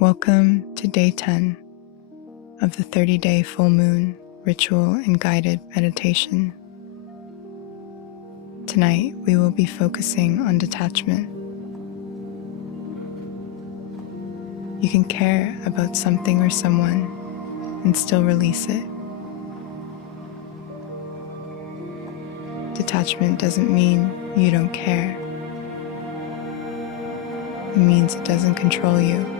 Welcome to day 10 of the 30-day full moon ritual and guided meditation. Tonight, we will be focusing on detachment. You can care about something or someone and still release it. Detachment doesn't mean you don't care. It means it doesn't control you.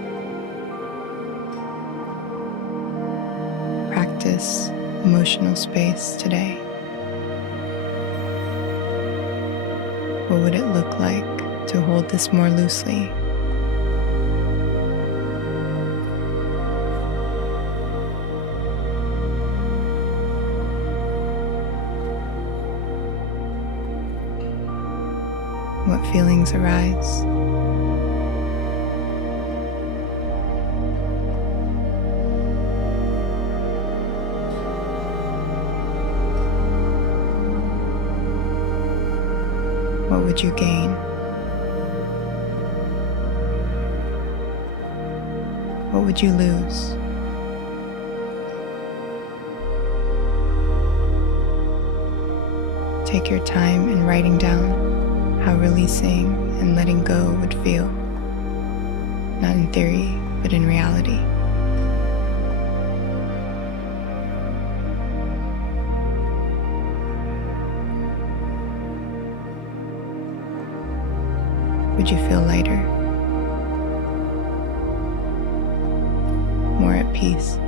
Practice emotional space today. What would it look like to hold this more loosely? What feelings arise? What would you gain? What would you lose? Take your time in writing down how releasing and letting go would feel, not in theory, but in reality. Would you feel lighter, more at peace?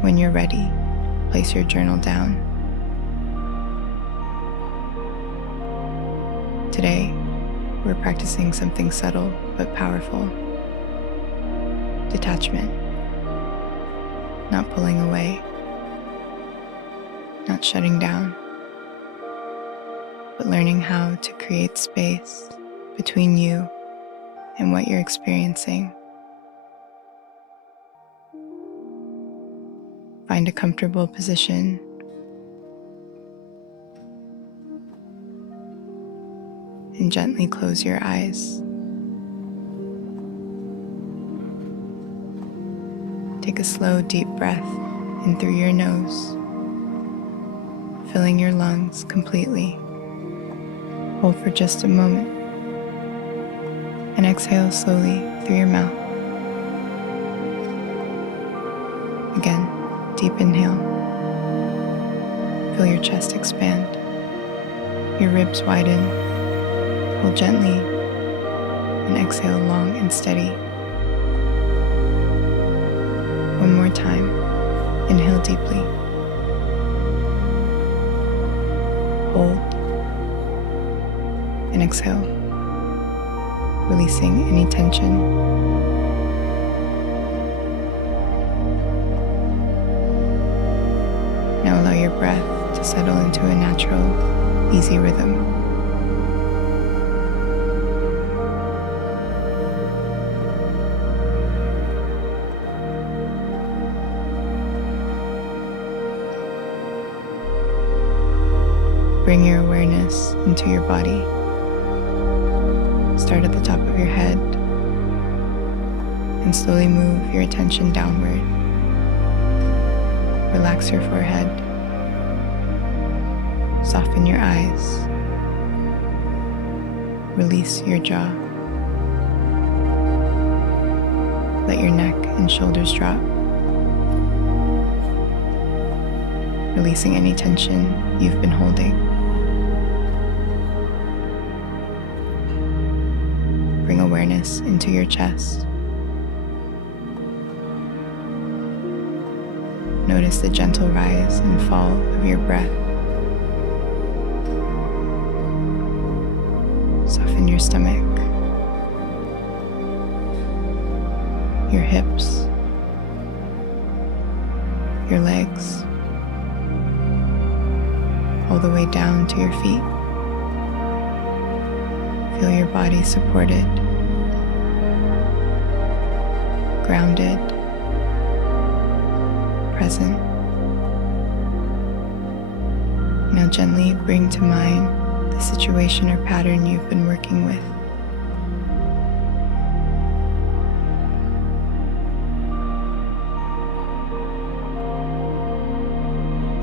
When you're ready, place your journal down. Today, we're practicing something subtle but powerful. Detachment. Not pulling away, not shutting down, but learning how to create space between you and what you're experiencing. Find a comfortable position. And gently close your eyes. Take a slow, deep breath in through your nose, filling your lungs completely. Hold for just a moment, and exhale slowly through your mouth. Again. Deep inhale. Feel your chest expand. Your ribs widen. Hold gently and exhale long and steady. One more time. Inhale deeply. Hold and exhale, releasing any tension. Now allow your breath to settle into a natural, easy rhythm. Bring your awareness into your body. Start at the top of your head and slowly move your attention downward. Relax your forehead. Soften your eyes. Release your jaw. Let your neck and shoulders drop. Releasing any tension you've been holding. awareness into your chest. Notice the gentle rise and fall of your breath. Soften your stomach, your hips, your legs, all the way down to your feet. Feel your body supported, grounded, present. Now gently bring to mind the situation or pattern you've been working with.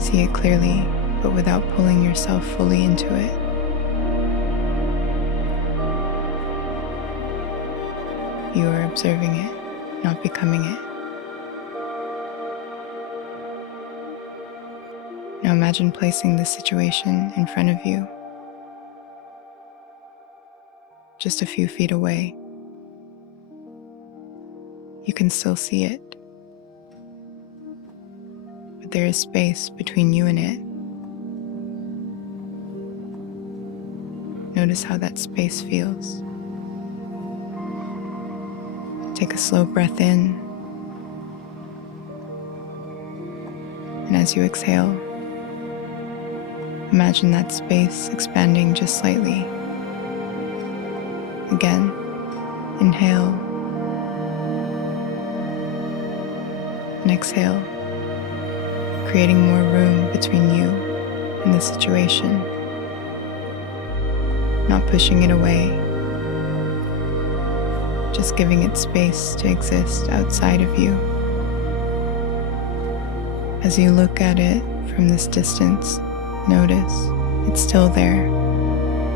See it clearly, but without pulling yourself fully into it. You are observing it, not becoming it. Now imagine placing the situation in front of you, just a few feet away. You can still see it, but there is space between you and it. Notice how that space feels. Take a slow breath in, and as you exhale, imagine that space expanding just slightly. Again, inhale and exhale, creating more room between you and the situation, not pushing it away, just giving it space to exist outside of you. As you look at it from this distance, notice it's still there,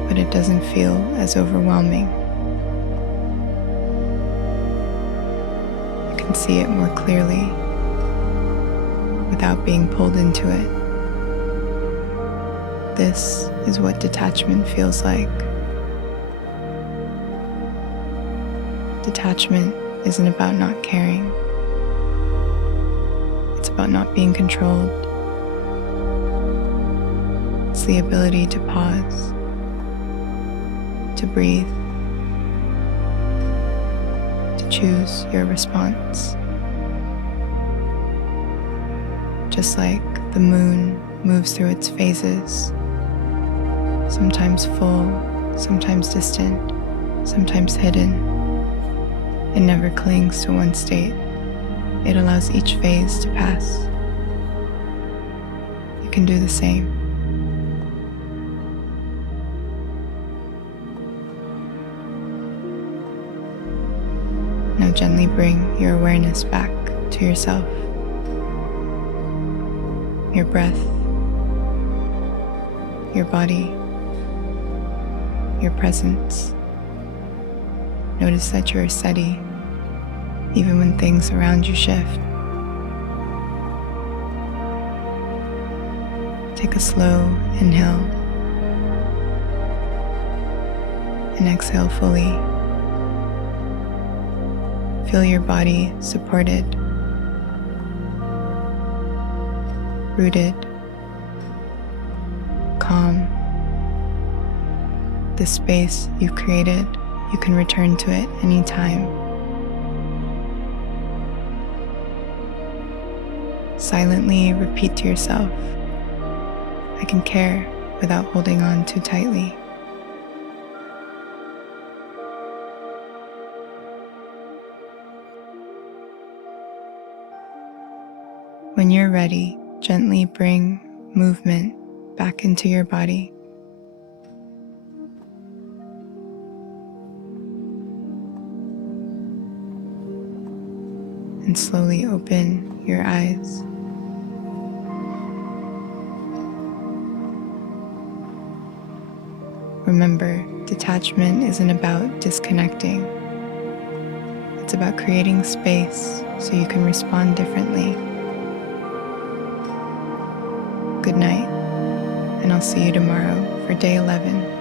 but it doesn't feel as overwhelming. You can see it more clearly without being pulled into it. This is what detachment feels like. Detachment isn't about not caring. It's about not being controlled. It's the ability to pause, to breathe, to choose your response. Just like the moon moves through its phases, sometimes full, sometimes distant, sometimes hidden. It never clings to one state. It allows each phase to pass. You can do the same. Now gently bring your awareness back to yourself, your breath, your body, your presence. Notice that you are steady, even when things around you shift. Take a slow inhale and exhale fully. Feel your body supported, rooted, calm. The space you've created, you can return to it anytime. Silently repeat to yourself, I can care without holding on too tightly. When you're ready, gently bring movement back into your body. And slowly open your eyes. Remember, detachment isn't about disconnecting. It's about creating space so you can respond differently. Good night, and I'll see you tomorrow for day 11.